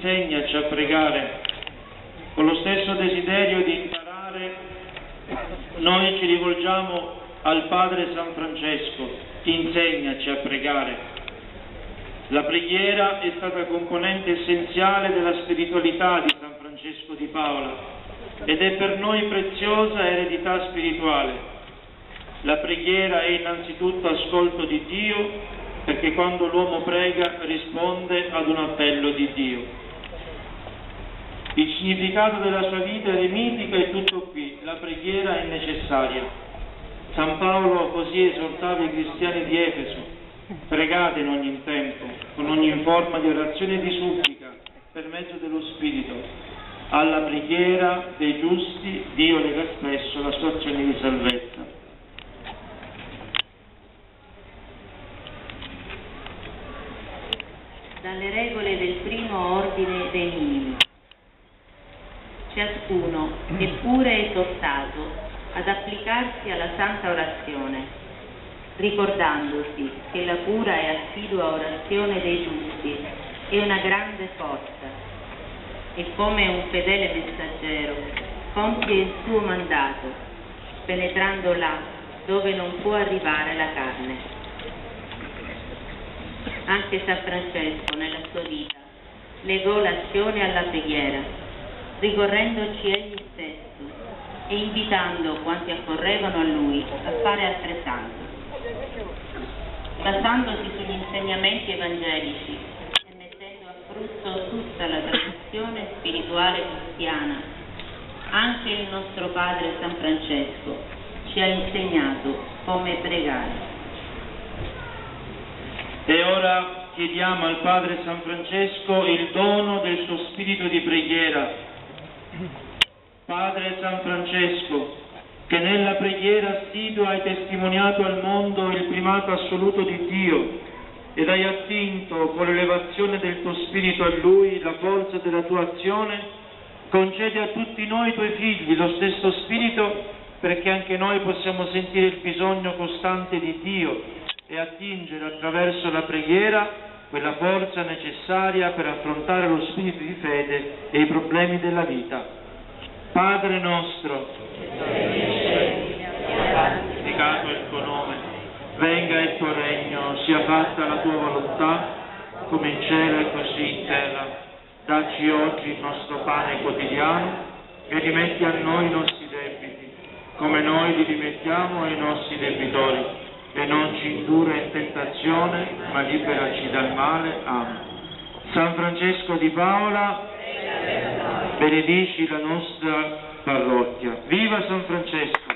insegnaci a pregare. Con lo stesso desiderio di imparare, noi ci rivolgiamo al Padre San Francesco: insegnaci a pregare. La preghiera è stata componente essenziale della spiritualità di San Francesco di Paola ed è per noi preziosa eredità spirituale. La preghiera è innanzitutto ascolto di Dio, perché quando l'uomo prega risponde ad un appello di Dio. Il significato della sua vita eremitica è tutto qui: la preghiera è necessaria. San Paolo così esortava i cristiani di Efeso: pregate in ogni tempo, con ogni forma di orazione e di supplica, per mezzo dello Spirito. Alla preghiera dei giusti Dio lega spesso la sua azione di salvezza. Dalle regole del primo ordine dei minimi. Ciascuno è pure esortato ad applicarsi alla santa orazione, ricordandosi che la pura e assidua orazione dei giusti è una grande forza e come un fedele messaggero compie il suo mandato, penetrando là dove non può arrivare la carne. Anche San Francesco nella sua vita legò l'azione alla preghiera, ricorrendoci egli stesso e invitando quanti accorrevano a lui a fare altrettanto. Basandosi sugli insegnamenti evangelici e mettendo a frutto tutta la tradizione spirituale cristiana, anche il nostro padre San Francesco ci ha insegnato come pregare. E ora chiediamo al Padre San Francesco il dono del suo spirito di preghiera. Padre San Francesco, che nella preghiera assidua hai testimoniato al mondo il primato assoluto di Dio ed hai attinto con l'elevazione del tuo spirito a Lui la forza della tua azione, concedi a tutti noi tuoi figli lo stesso spirito, perché anche noi possiamo sentire il bisogno costante di Dio e attingere attraverso la preghiera quella forza necessaria per affrontare lo spirito di fede e i problemi della vita. Padre nostro, santificato il tuo nome, venga il tuo regno, sia fatta la tua volontà, come in cielo e così in terra. Dacci oggi il nostro pane quotidiano e rimetti a noi i nostri debiti, come noi li rimettiamo ai nostri debitori, e non ci indurre in tentazione, ma liberaci dal male. Amen. San Francesco di Paola, benedici la nostra parrocchia. Viva San Francesco!